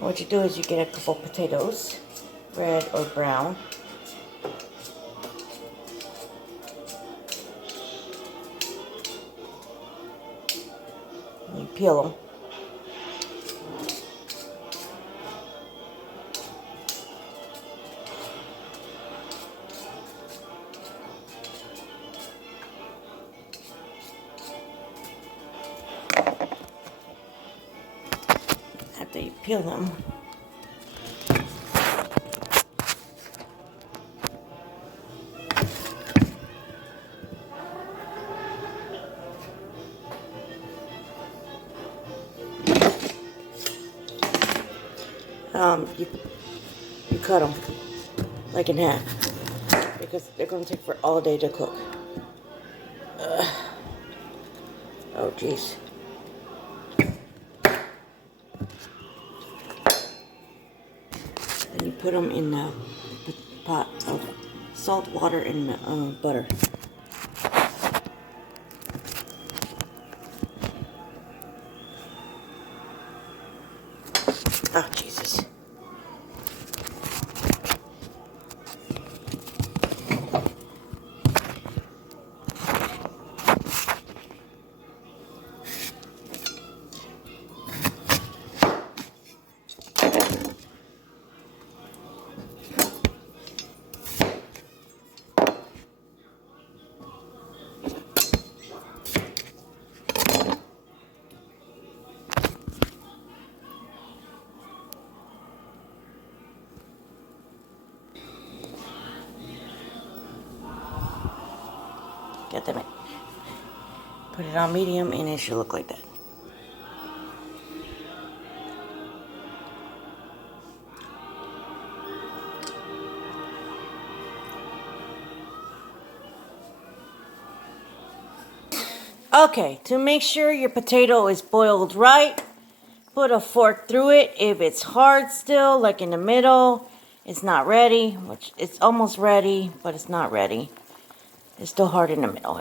What you do is you get a couple potatoes, red or brown. You peel them. After you peel them, you cut them like in half because they're going to take for all day to cook. Oh jeez. Then you put them in a pot of salt, water, and butter. Oh Jesus. God damn it. Put it on medium and it should look like that. Okay, to make sure your potato is boiled right, put a fork through it. If it's hard still, like in the middle, it's not ready, which it's almost ready, but it's not ready. It's still hard in the middle.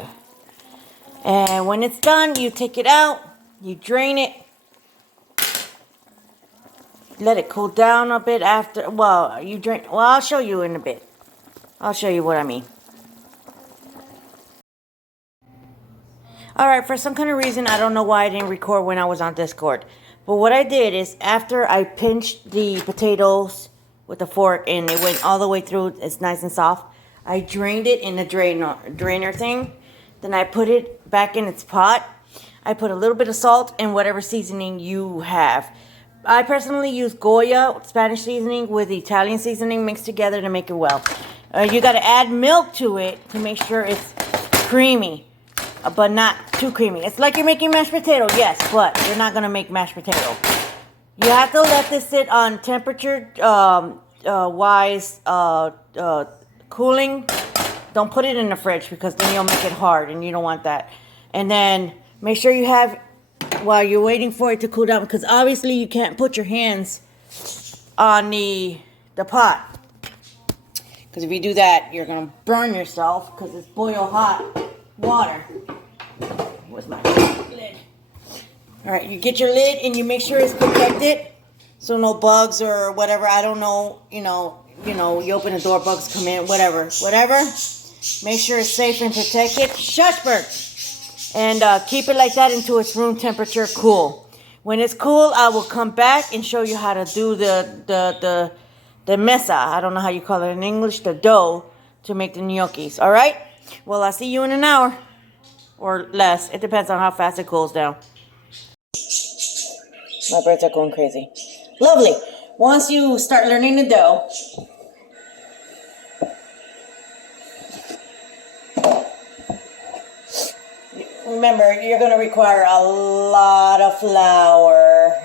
And when it's done, you take it out, you drain it, let it cool down a bit after, well, I'll show you in a bit. I'll show you what I mean. Alright, for some kind of reason, I don't know why I didn't record when I was on Discord. But what I did is, after I pinched the potatoes with a fork and it went all the way through, it's nice and soft, I drained it in the drainer thing. Then I put it back in its pot. I put a little bit of salt and whatever seasoning you have. I personally use Goya, Spanish seasoning, with Italian seasoning mixed together to make it well. You got to add milk to it to make sure it's creamy. But not too creamy. It's like you're making mashed potato, yes, but you're not going to make mashed potato. You have to let this sit on temperature wise cooling. Don't put it in the fridge because then you'll make it hard and you don't want that. And then make sure you have, while you're waiting for it to cool down, because obviously you can't put your hands on the pot. Because if you do that, you're going to burn yourself because it's boil hot water. Where's my lid? Alright, you get your lid and you make sure it's protected so no bugs or whatever, I don't know, you you open the door, bugs come in, whatever. Make sure it's safe and protected. Shush, Bert! And keep it like that until it's room temperature cool. When it's cool, I will come back and show you how to do the mesa. I don't know how you call it in English, the dough to make the gnocchis. Alright? Well, I'll see you in an hour. Or less. It depends on how fast it cools down. My birds are going crazy. Lovely. Once you start learning the dough, remember, you're going to require a lot of flour.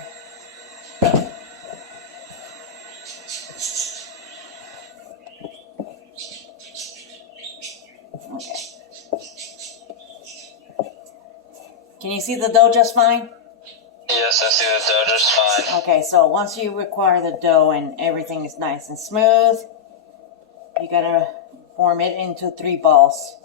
Okay. Can you see the dough just fine? Yes, I see the dough just fine. Okay, so once you require the dough and everything is nice and smooth, you gotta form it into 3 balls.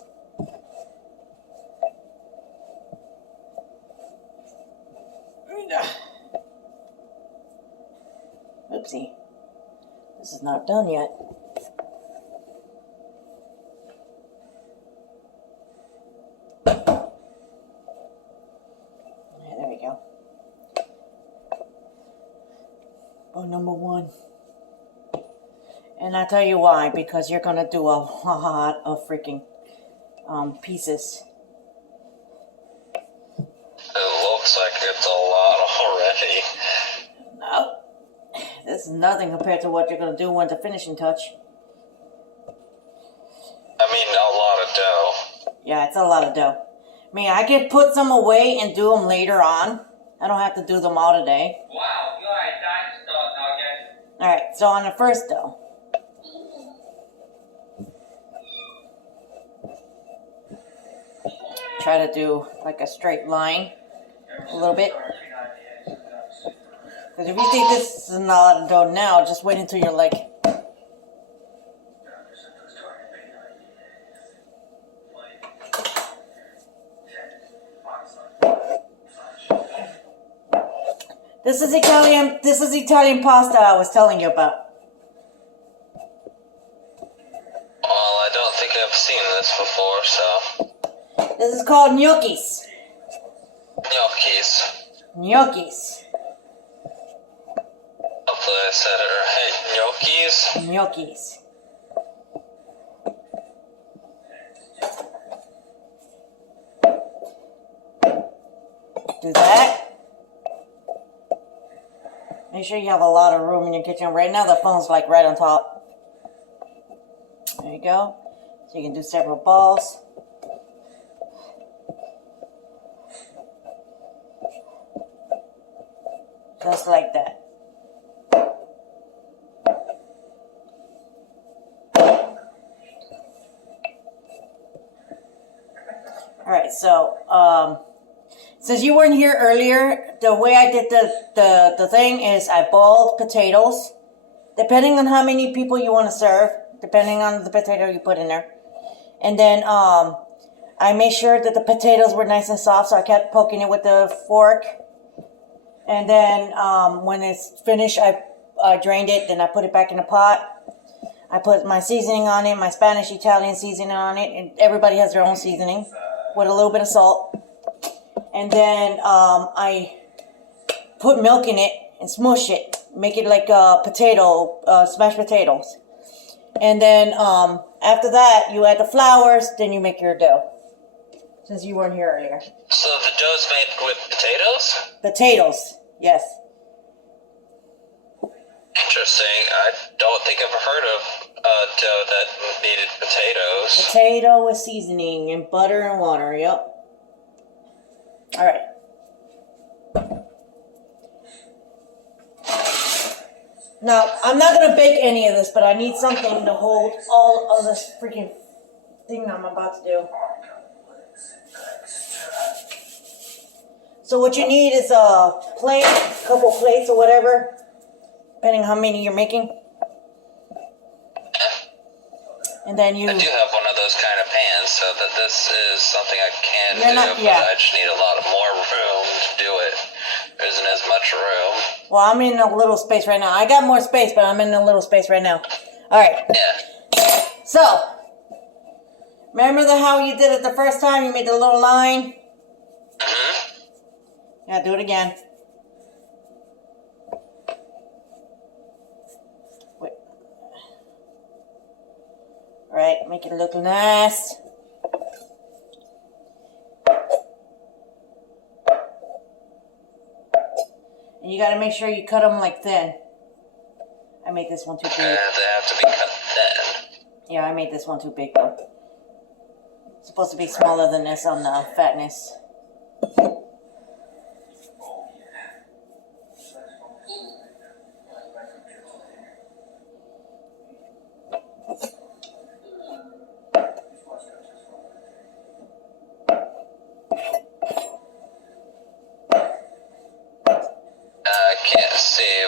Oopsie. This is not done yet. Yeah, there we go. Oh, number 1. And I'll tell you why, because you're gonna do a lot of freaking pieces. It looks like it's a lot already. No, this is nothing compared to what you're gonna do when the finishing touch. I mean, a lot of dough. Yeah, it's a lot of dough. I mean, I could put some away and do them later on. I don't have to do them all today. Wow, you are a dinosaur, Nugget. Alright, so on the first dough. Try to do like a straight line a little bit. Because if you think this is not a lot of dough now, just wait until you're like... This is Italian pasta I was telling you about. Well, I don't think I've seen this before, so... This is called gnocchis. Gnocchis. Gnocchis. Hopefully I said it right. Gnocchis? Gnocchis. Do that. Make sure you have a lot of room in your kitchen. Right now the phone's like right on top. There you go. So you can do several balls. Just like that. Alright, so since you weren't here earlier, the way I did the thing is I boiled potatoes, depending on how many people you want to serve, depending on the potato you put in there. And then I made sure that the potatoes were nice and soft, so I kept poking it with the fork. And then when it's finished, I drained it, then I put it back in the pot. I put my seasoning on it, my Spanish Italian seasoning on it, and everybody has their own seasoning with a little bit of salt. And then I put milk in it and smush it, make it like a potato, smashed potatoes. And then after that, you add the flours, then you make your dough. Since you weren't here earlier. So the dough's made with potatoes? Potatoes, yes. Interesting. I don't think I've heard of a dough that needed potatoes. Potato with seasoning and butter and water, yep. Alright. Now, I'm not going to bake any of this, but I need something to hold all of this freaking thing I'm about to do. So what you need is a plate, a couple plates or whatever, depending how many you're making. And then you... I do have one of those kind of pans, so that this is something I can You're do, not- but yeah. I just need a lot more room to do it. There isn't as much room. Well, I'm in a little space right now. I got more space, but I'm in a little space right now. Alright. Yeah. So, remember how you did it the first time? You made the little line? Mm-hmm. Yeah, do it again. Wait. Alright, make it look nice. And you gotta make sure you cut them like thin. I made this one too big. They have to be cut thin. Yeah, I made this one too big though. It's supposed to be smaller than this on the fatness. I can't see.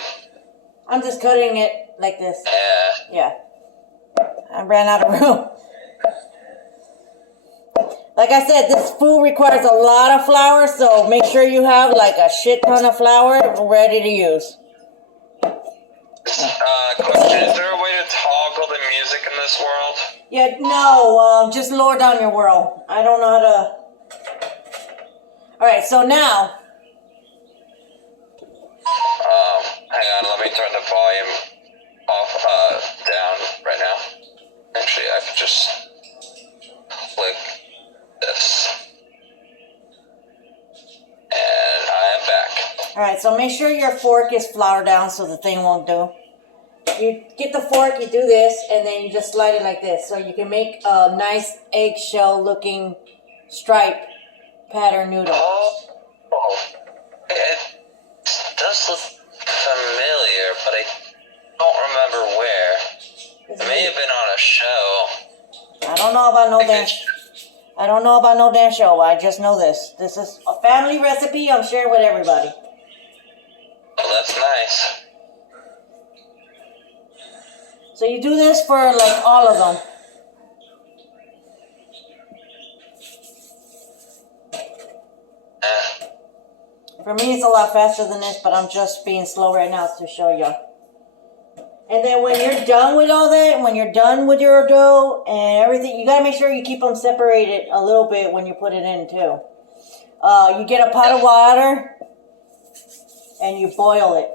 I'm just cutting it like this. Yeah. Yeah. I ran out of room. Like I said, this food requires a lot of flour, so make sure you have like a shit ton of flour ready to use. this world? Yeah, no, just lower down your world. I don't know how to... Alright, so now... Hang on, let me turn the volume off, down right now. Actually, I could just click this. And I am back. Alright, so make sure your fork is flour down so the thing won't do. You get the fork, you do this, and then you just slide it like this. So you can make a nice eggshell looking stripe pattern noodle. Oh, it does look familiar, but I don't remember where. It may have been on a show. I don't know about no damn show. I just know this. This is a family recipe I'm sharing with everybody. Oh, that's nice. So you do this for like all of them. For me, it's a lot faster than this, but I'm just being slow right now to show you. And then when you're done with all that, when you're done with your dough and everything, you gotta make sure you keep them separated a little bit when you put it in too. You get a pot of water and you boil it.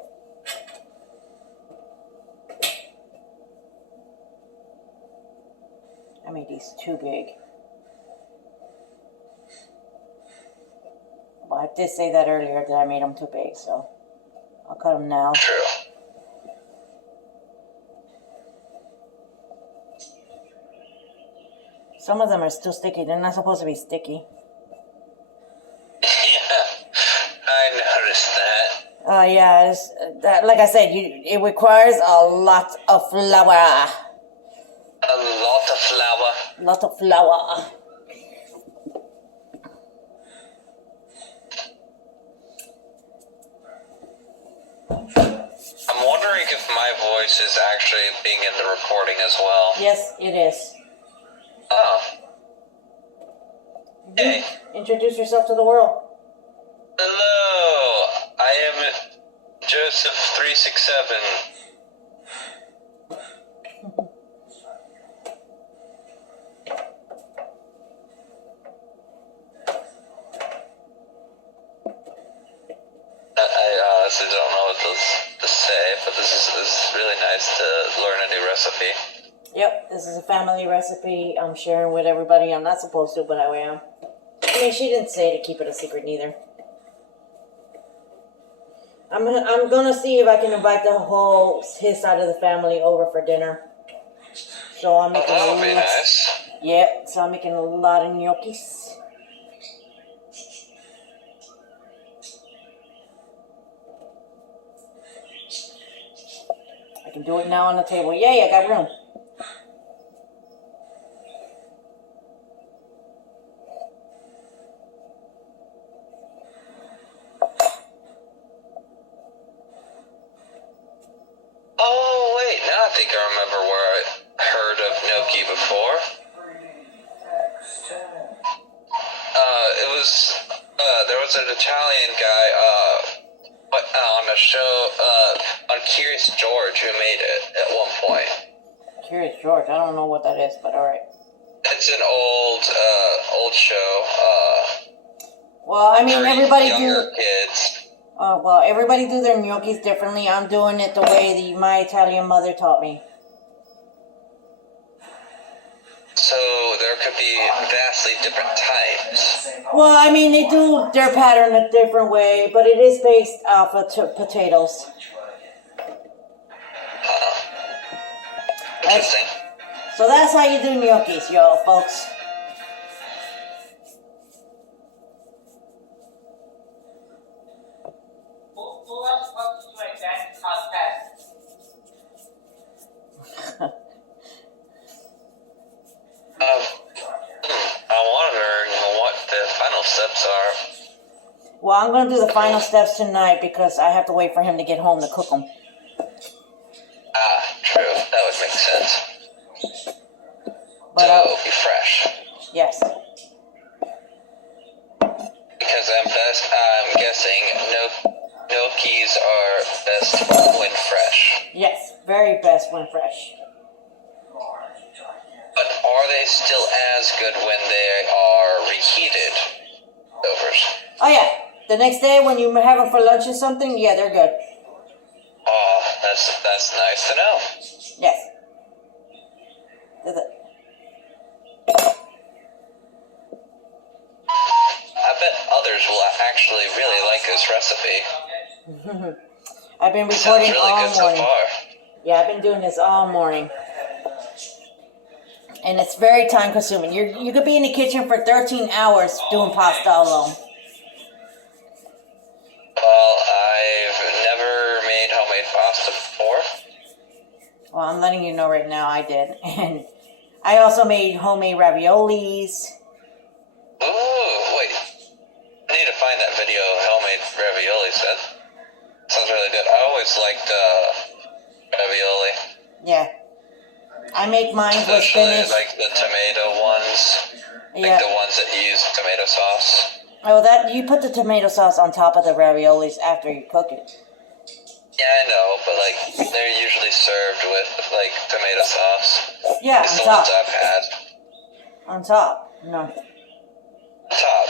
I made these too big. Well, I did say that earlier that I made them too big, so I'll cut them now. True. Some of them are still sticky. They're not supposed to be sticky. Yeah, I noticed that. Yeah, that, like I said, it requires a lot of flour. A lot of flour. Lot of flour. I'm wondering if my voice is actually being in the recording as well. Yes, it is. Oh. Hey. Introduce yourself to the world. Hello. I am Joseph367. I honestly don't know what to say, but this is really nice to learn a new recipe. Yep, this is a family recipe I'm sharing with everybody. I'm not supposed to, but I am. I mean, she didn't say to keep it a secret neither. I'm gonna see if I can invite his side of the family over for dinner. So I'm making that would be nice. Yep, so I'm making a lot of gnocchis. I can do it now on the table. Yay, I got room. Oh, wait, now I think I remember where I heard of Gnoocchi before. There was an Italian guy, on a show, on Curious George who made it at one point. Curious George, I don't know what that is, but alright. It's an old show, well, I mean, everybody younger kids. Well, everybody do their gnocchis differently. I'm doing it the way my Italian mother taught me. So there could be vastly different types. Well, I mean, they do their pattern a different way, but it is based off of potatoes. Interesting. So that's how you do gnocchis, yo, folks. Who was supposed to do a dance contest? I'm wondering what the final steps are. Well, I'm going to do the final steps tonight because I have to wait for him to get home to cook them. Ah, true. That would make sense. But, so it'll be fresh. Yes. Because I'm guessing gnocchis are best when fresh. Yes, very best when fresh. are they still as good when they are reheated overs? Oh yeah, the next day when you have them for lunch or something, yeah, they're good. Oh, that's nice to know. Yes. I bet others will actually really like this recipe. I've been Sounds recording really all good morning. so far. Yeah, I've been doing this all morning. And it's very time consuming. You could be in the kitchen for 13 hours doing pasta alone. Well, I've never made homemade pasta before. Well, I'm letting you know right now I did. And I also made homemade raviolis. Ooh, wait. I need to find that video of homemade ravioli set. Sounds really good. I always liked ravioli. Yeah. I make mine with Especially spinach. like the tomato ones. Yeah. Like the ones that use tomato sauce. Oh, that you put the tomato sauce on top of the raviolis after you cook it. Yeah, I know, but like they're usually served with like tomato sauce. Yeah, It's on the top. ones I've had. On top. No. Top.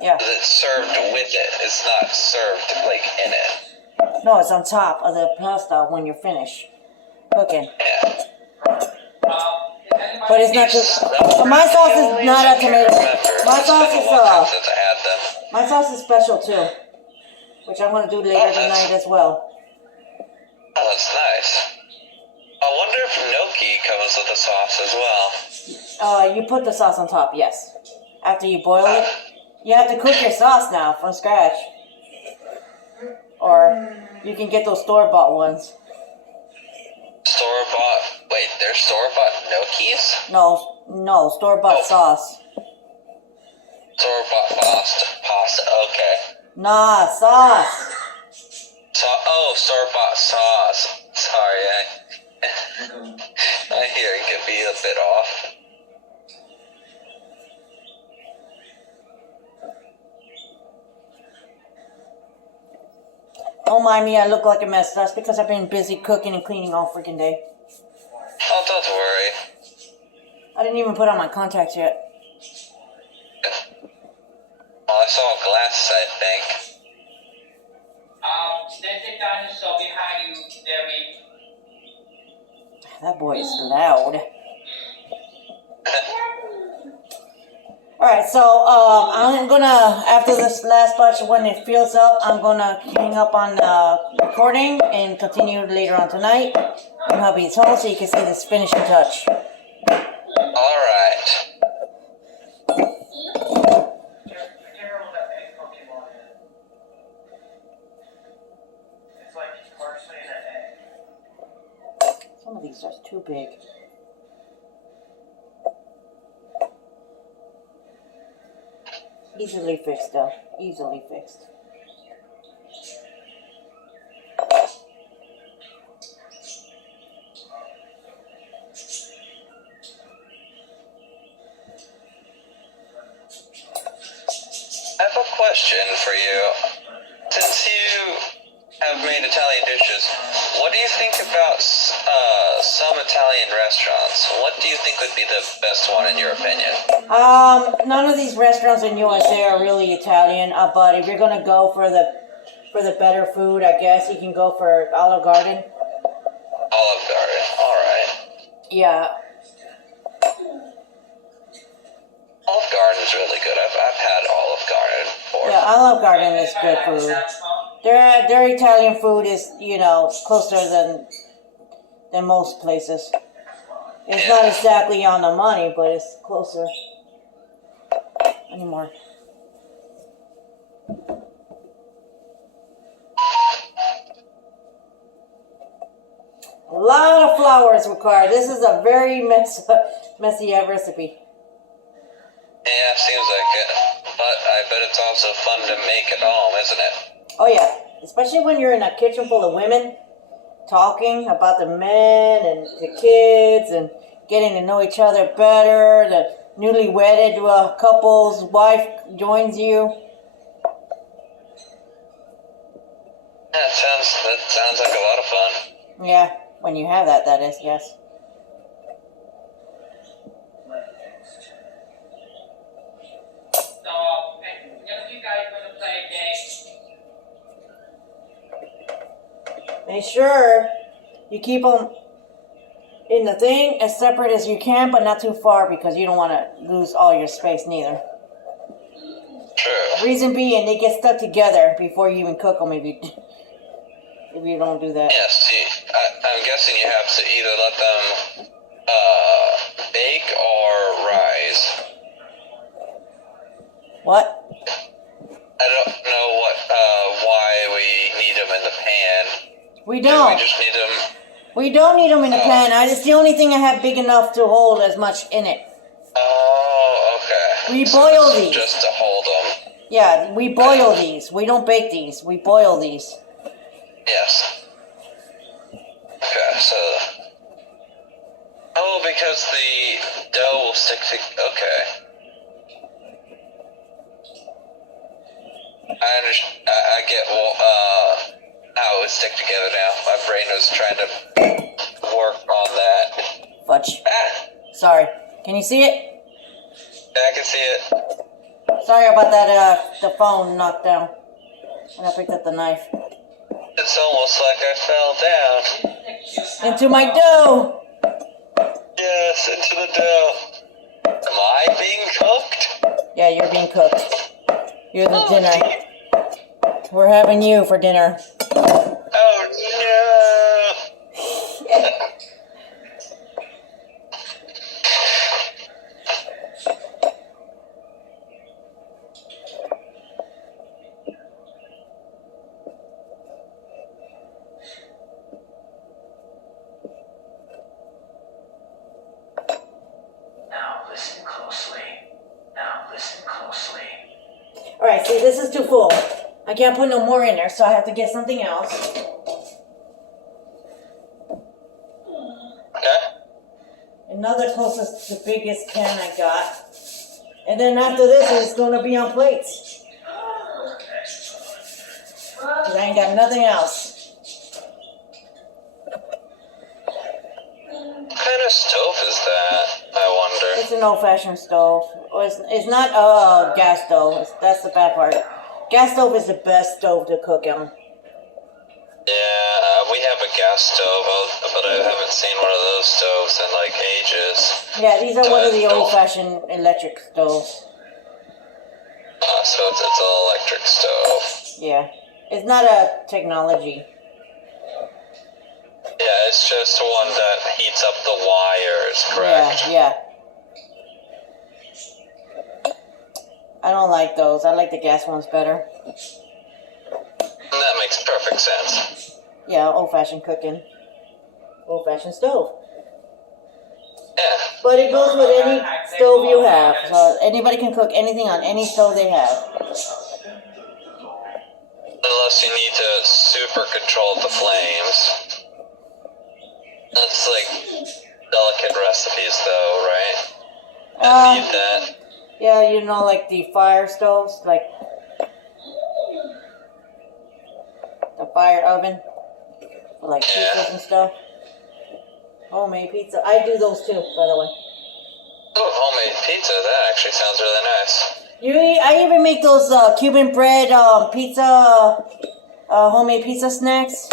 Yeah. It's served with it. It's not served like in it. No, it's on top of the pasta when you're finished cooking. Yeah. But it's not just. My sauce is not a tomato. My sauce is Since I had them. my sauce is special too, which I'm gonna do later tonight as well. Oh, that's nice. I wonder if gnocchi comes with a sauce as well. You put the sauce on top, yes. After you boil it, you have to cook your sauce now from scratch, or you can get those store-bought ones. Store-bought. Wait, there's store-bought gnocchis? No, store-bought sauce. Store-bought pasta. Okay. Nah, sauce. Store-bought sauce. Sorry, I hear it could be a bit off. Don't mind me, I look like a mess. That's because I've been busy cooking and cleaning all freaking day. Oh, don't worry. I didn't even put on my contacts yet. Well, I saw glasses, I think. There's a dinosaur behind you, Derry. That boy is loud. Alright, so I'm gonna, after this last batch, when it fills up, I'm gonna hang up on recording and continue later on tonight. And hubby's home so you can see this finishing touch. Alright. Some of these are too big. Easily fixed though. Easily fixed. I have a question for you. Since you have made Italian dishes, what do you think about some Italian restaurants? What do you think would be the best one in your opinion? None of these restaurants in USA are really Italian, but if you're gonna go for the better food, I guess you can go for Olive Garden. Olive Garden, alright. Yeah. Olive Garden's really good. I've had Olive Garden before. Yeah, Olive Garden is good food. Their Italian food is, closer than most places. It's not exactly on the money, but it's closer. Anymore. A lot of flour is required. This is a very messy recipe. Yeah, seems like it. But I bet it's also fun to make at home, isn't it? Oh yeah, especially when you're in a kitchen full of women talking about the men and the kids and getting to know each other better. The newly wedded couple's wife joins you. That sounds like a lot of fun. Yeah, when you have that is, yes. Make sure you keep them in the thing as separate as you can, but not too far because you don't want to lose all your space neither. True. Reason being, they get stuck together before you even cook them if you don't do that. Yes, I'm guessing you have to either let them bake or rise. What? I don't know why we need them in the pan. We don't. We just need them. We don't need them in the pan. It's the only thing I have big enough to hold as much in it. Oh, okay. We So boil this is these. just to hold them. Yeah, we boil these. We don't bake these. We boil these. Yes. Okay, so. Oh, because the dough will stick to. Okay. I understand. I get how it would stick together now. My brain was trying to work on that. Fudge. Ah, Sorry. Can you see it? yeah, I can see it. Sorry about that, the phone knocked down. And I picked up the knife. It's almost like I fell down. Into my dough! Yes, into the dough. Am I being cooked? Yeah, you're being cooked. You're the Oh, dinner. dear. We're having you for dinner. Oh no! Now listen closely. Now listen closely. Alright, see, this is too full. I can't put no more in there, so I have to get something else. Okay. Another closest, the biggest can I got. And then after this, it's going to be on plates. Because I ain't got nothing else. What kind of stove is that? I wonder. It's an old-fashioned stove. It's not a gas stove. That's the bad part. Gas stove is the best stove to cook on. Yeah, we have a gas stove, but I haven't seen one of those stoves in like ages. Yeah, these are one of the old-fashioned electric stoves. So it's an electric stove. Yeah. It's not a technology. Yeah, it's just one that heats up the wires, correct? Yeah. I don't like those. I like the gas ones better. That makes perfect sense. Yeah, old-fashioned cooking. Old-fashioned stove. Yeah. But it goes with any stove you have. So anybody can cook anything on any stove they have. Unless you need to super control the flames. That's like delicate recipes though, right? That need that. Yeah, you know, like the fire stoves, like the fire oven, for like pizzas and stuff. Homemade pizza. I do those too, by the way. Oh, homemade pizza. That actually sounds really nice. I even make those Cuban bread pizza, homemade pizza snacks.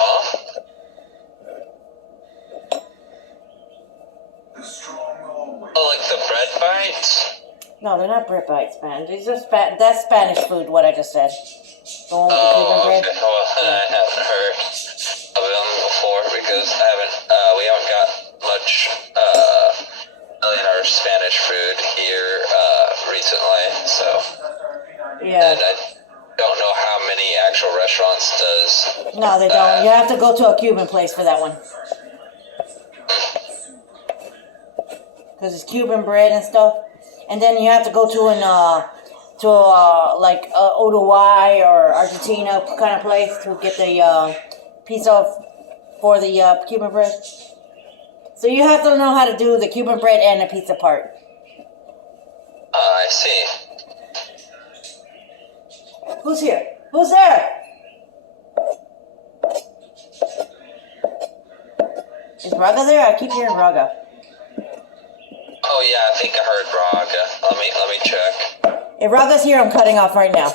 Huh? Oh, like the bread bites? No, they're not bread bites, man. These are that's Spanish food. What I just said. The one with the Cuban Oh, bread. okay. Well, I haven't heard of them before because we haven't got much Italian or Spanish food here recently, so. Yeah. And I don't know how many actual restaurants does. No, they don't. You have to go to a Cuban place for that one. Because it's Cuban bread and stuff. And then you have to go to like Uruguay or Argentina kind of place to get the pizza for the Cuban bread. So you have to know how to do the Cuban bread and the pizza part. I see. Who's here? Who's there? Is Raga there? I keep hearing Raga. Oh yeah, I think I heard Raga. Let me check. If Raga's here, I'm cutting off right now.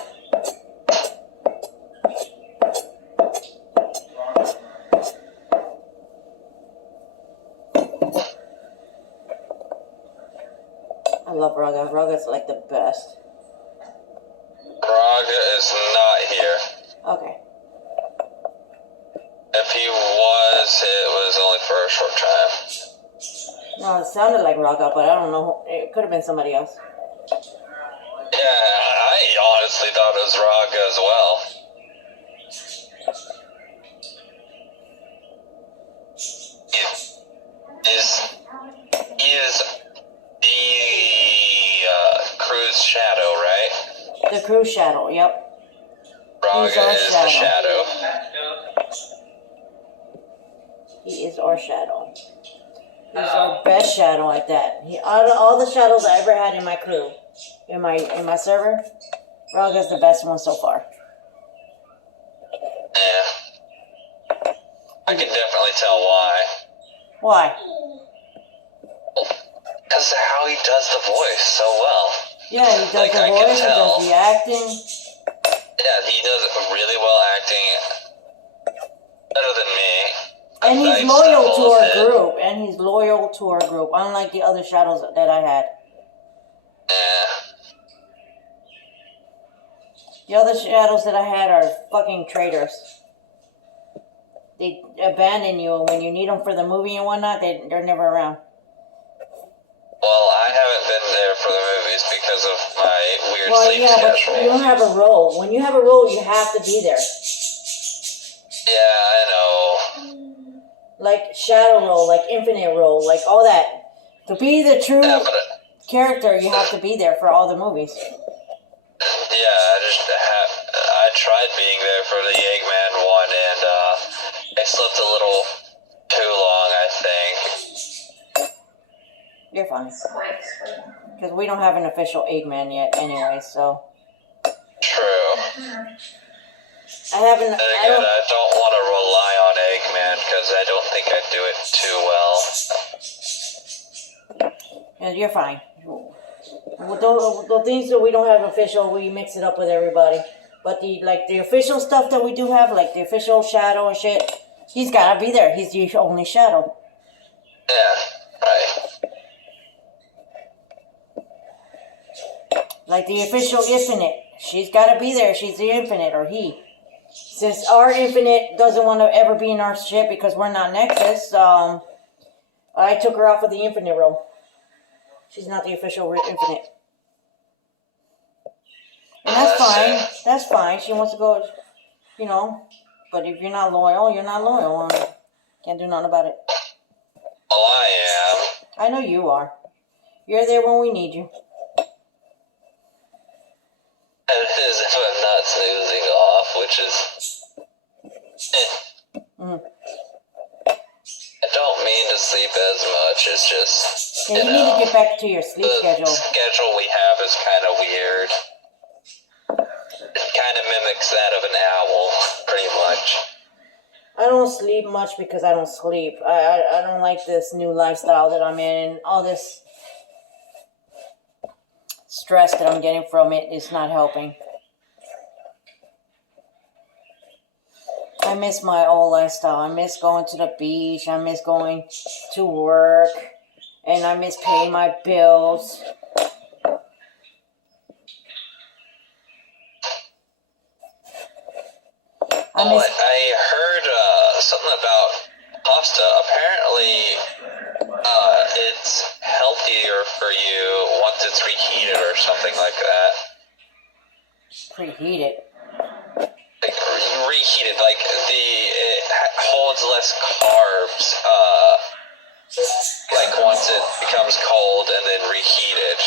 love Raga. Raga's like the best. Raga is not here. Okay. If he was, it was only for a short time. No, it sounded like Raga, but I don't know. It could have been somebody else. Yeah, I honestly thought it was Raga as well. He is the crew's shadow, right? The crew shadow, yep. Raga He's our is the shadow. He is our shadow. He's our best shadow at that. Out of all the shadows I ever had in my crew, in my server, Raga's the best one so far. Yeah. I can definitely tell why. Why? Because how he does the voice so well. Yeah, he does Like, the I can voice, he tell. does the acting. Yeah, he does really well acting. Better than me. And he's Nice loyal to level our of it. group. And he's loyal to our group, unlike the other shadows that I had. Yeah. The other shadows that I had are fucking traitors. They abandon you when you need them for the movie and whatnot. They're never around. Well, I haven't been there for the movies because of my weird Well, sleep yeah, but schedule. you don't have a role. When you have a role, you have to be there. Yeah, I know. Like shadow role, like infinite role, like all that. To be the true Yeah, but character, you have to be there for all the movies. I tried being there for the Eggman one, and I slept a little too long, I think. You're fine. Because we don't have an official Eggman yet anyway, so. True. I haven't. And again, I don't want to rely on Eggman because I don't think I do it too well. Yeah, you're fine. With the things that we don't have official, we mix it up with everybody. But the official stuff that we do have, like the official shadow and shit, he's gotta be there. He's the only shadow. Yeah, right. Like the official infinite, she's gotta be there. She's the infinite, or he. Since our infinite doesn't want to ever be in our ship because we're not Nexus, I took her off of the infinite role. She's not the official infinite. And that's fine. That's fine. She wants to go, you know. But if you're not loyal, you're not loyal. Can't do nothing about it. Well, I am. I know you are. You're there when we need you. It is if I'm not snoozing off, which is... I don't mean to sleep as much, it's just, Yeah, you need to get back to your sleep schedule. The schedule we have is kind of weird. It kind of mimics that of an owl, pretty much. I don't sleep much because I don't sleep. I don't like this new lifestyle that I'm in, and all this stress that I'm getting from it is not helping. I miss my old lifestyle. I miss going to the beach. I miss going to work. And I miss paying my bills. I heard something about pasta. Apparently, it's healthier for you once it's reheated or something like that. Preheated. Like reheated, like it holds less carbs. Like once it becomes cold and then reheated.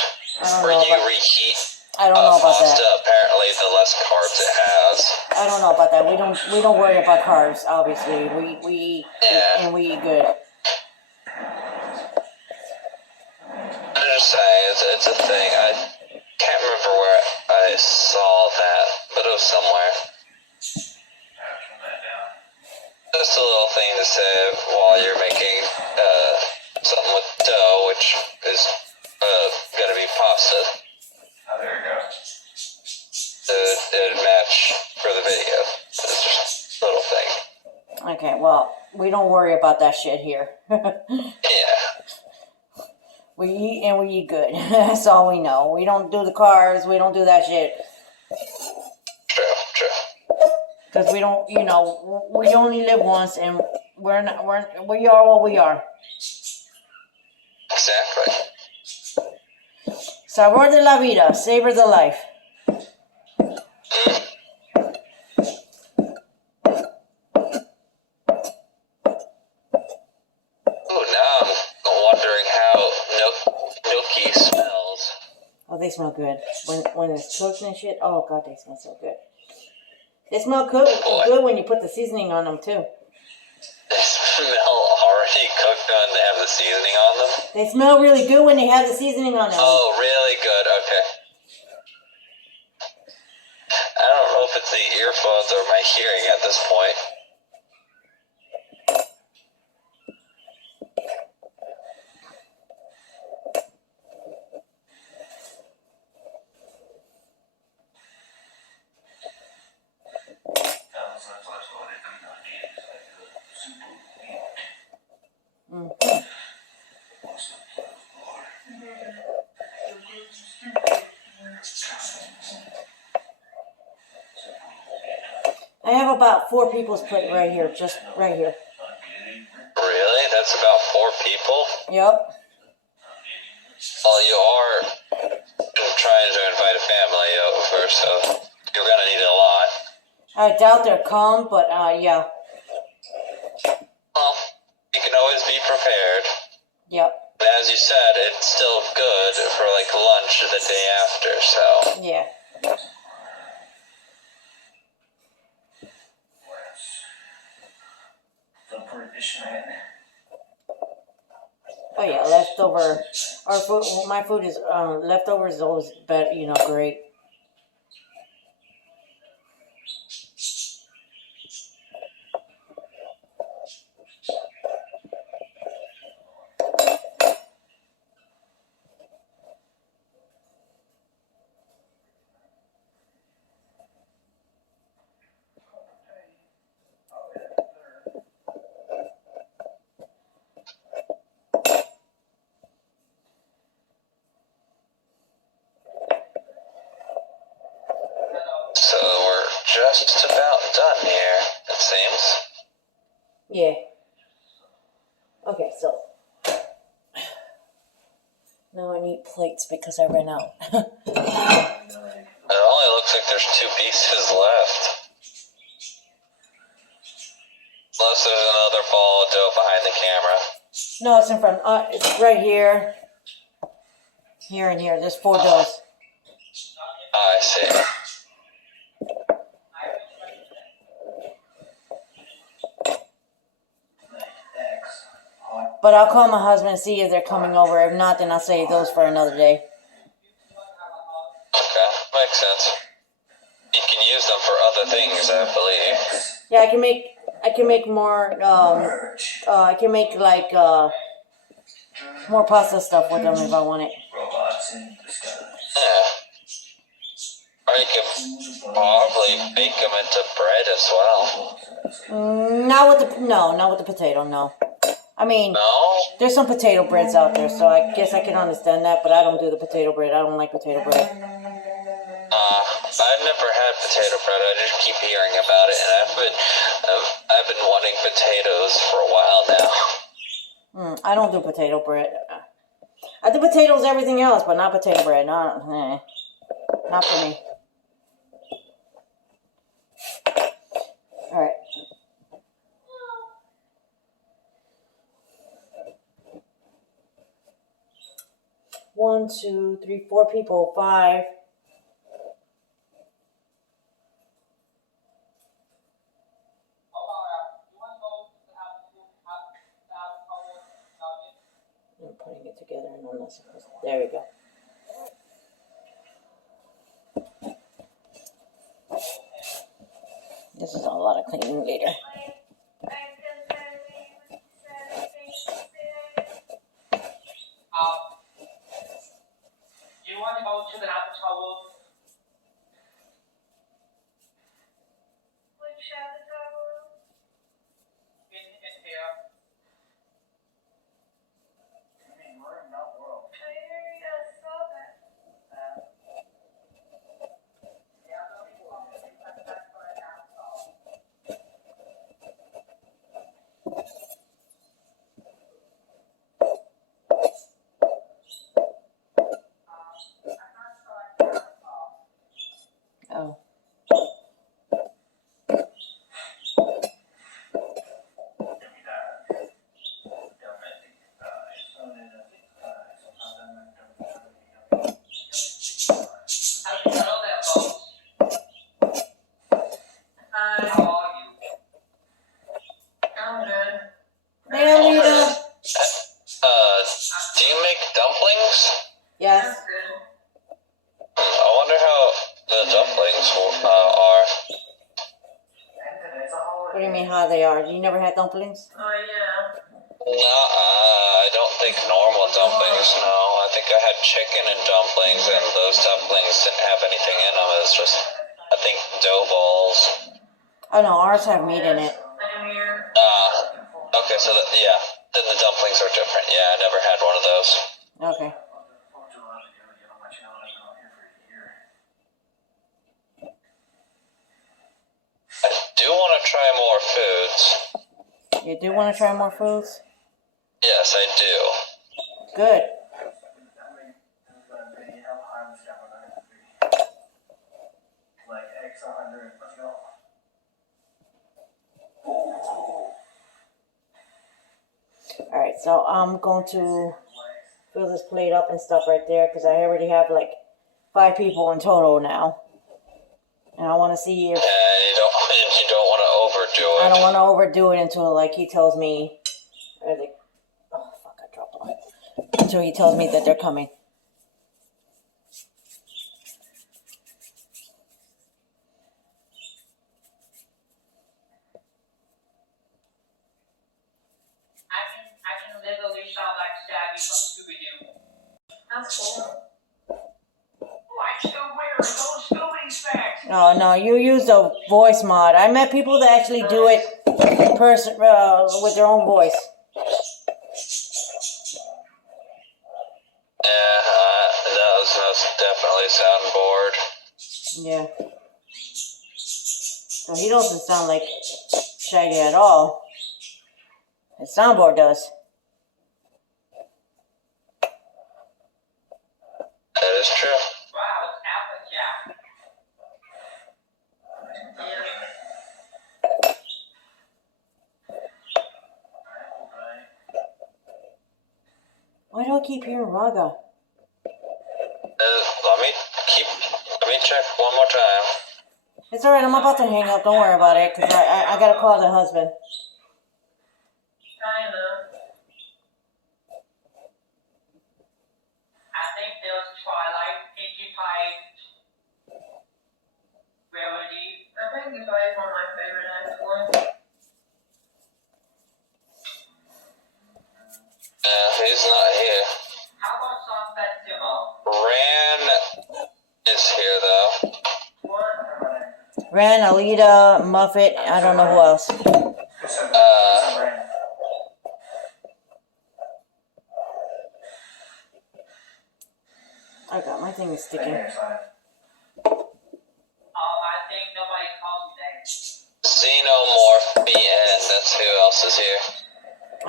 Where you reheat I don't know about pasta, that. apparently the less carbs it has. I don't know about that. We don't worry about carbs. Obviously, we eat and we eat good. I'm just saying, it's a thing. I can't remember where I saw that, but it was somewhere. Just a little thing to say while you're making something with dough, which is gonna be pasta. Oh, there we go. It would match for the video. It's just a little thing. Okay, well, we don't worry about that shit here. Yeah. We eat and we eat good. That's all we know. We don't do the cars. We don't do that shit. True, true. Because we don't, we only live once, and we are what we are. Exactly. Sabor de la vida. Savor the life. Ooh, now I'm wondering how Gnoocchi smells. Oh, they smell good. When it's cooked and shit, oh god, they smell so good. They smell good when you put the seasoning on them, too. They smell already cooked when they have the seasoning on them? They smell really good when they have the seasoning on them. Oh, really good. Okay. I don't know if it's the earphones or my hearing at this point. I have about 4 people's plate right here, just right here. Really? That's about 4 people? Yep. Well, you are trying to invite a family over, so you're gonna need a lot. I doubt they'll come, but yeah. Well, you can always be prepared. Yep. And as you said, it's still good for like lunch the day after, so. Yeah. The British man. Oh yeah, leftover. Our food, my food is leftovers is always better, great. So we're just about done here, it seems. Yeah. Okay, so now I need plates because I ran out. It only looks like there's 2 pieces left. Unless there's another ball of dough behind the camera. No, it's in front. It's right here. Here and here. There's 4 doughs. I see. But I'll call my husband and see if they're coming over. If not, then I'll save those for another day. Okay, makes sense. You can use them for other things, I believe. Yeah, I can make more. I can make like more pasta stuff with them if I want it. Robots in disguise. Yeah. Or you can probably bake them into bread as well. Not with the potato. No. I mean, No? there's some potato breads out there, so I guess I can understand that. But I don't do the potato bread. I don't like potato bread. I've never had potato bread. I just keep hearing about it, and I've been wanting potatoes for a while now. I don't do potato bread. I do potatoes, everything else, but not potato bread. Not for me. All right. One, 2, 3, 4 people. 5. I'm putting it together and I'm not supposed to. There we go. This is a lot of cleaning later. You want to go to the other tower? Which other tower? In here. I mean, room, not world. Hey, Alita. Do you make dumplings? Yes. I wonder how the dumplings are. What do you mean how they are? You never had dumplings? Oh, yeah. No, I don't think normal dumplings, no. I think I had chicken and dumplings, and those dumplings didn't have anything in them. It's just, I think, dough balls. Oh no, ours have meat in it. Same here. Okay, so yeah, then the dumplings are different. Yeah, I never had one of those. Okay. I do want to try more foods. You do want to try more foods? Yes, I do. Good. Alright, so I'm going to fill this plate up and stuff right there because I already have like 5 people in total now. And I want to see if... You don't want to overdo it. I don't want to overdo it until like he tells me... Or like, oh fuck, I dropped one. Until he tells me that they're coming. I can literally shout like Shaggy from Scooby-Doo. That's cool. Like Scooby or those Scooby snacks. Oh no, you use the voice mod. I met people that actually do it with their own voice. Yeah, that was most definitely soundboard. Yeah. So he doesn't sound like Shaggy at all. His soundboard does. That is true. Wow, it's Applejack. Why do I keep hearing Raga? Let me check one more time. It's alright, I'm about to hang up. Don't worry about it, because I gotta call the husband. Kinda. I think there's Twilight, Pinkie Pie, Rarity. I think Pinkie Pie is one of my favorite actually. He's not here. How about Sunset Simba? Ran is here though. Ren, Alita, Muffet, I don't know who else. I got my thing is sticking. I think nobody called me that. Xenomorph BN, that's who else is here.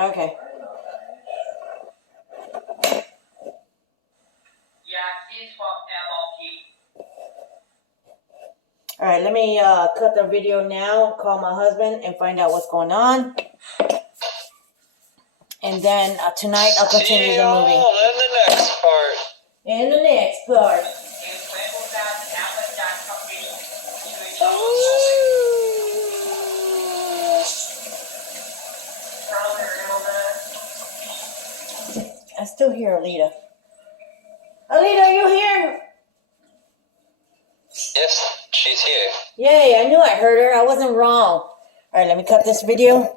Okay. Yeah, she's from MLP. Alright, let me cut the video now, call my husband, and find out what's going on. And then tonight I'll continue the movie. In the next part. In the next part. It's Rainbow Dash and Applejack coming to each other. I still hear Alita. Alita, are you here? Yes, she's here. Yay, I knew I heard her. I wasn't wrong. Alright, let me cut this video.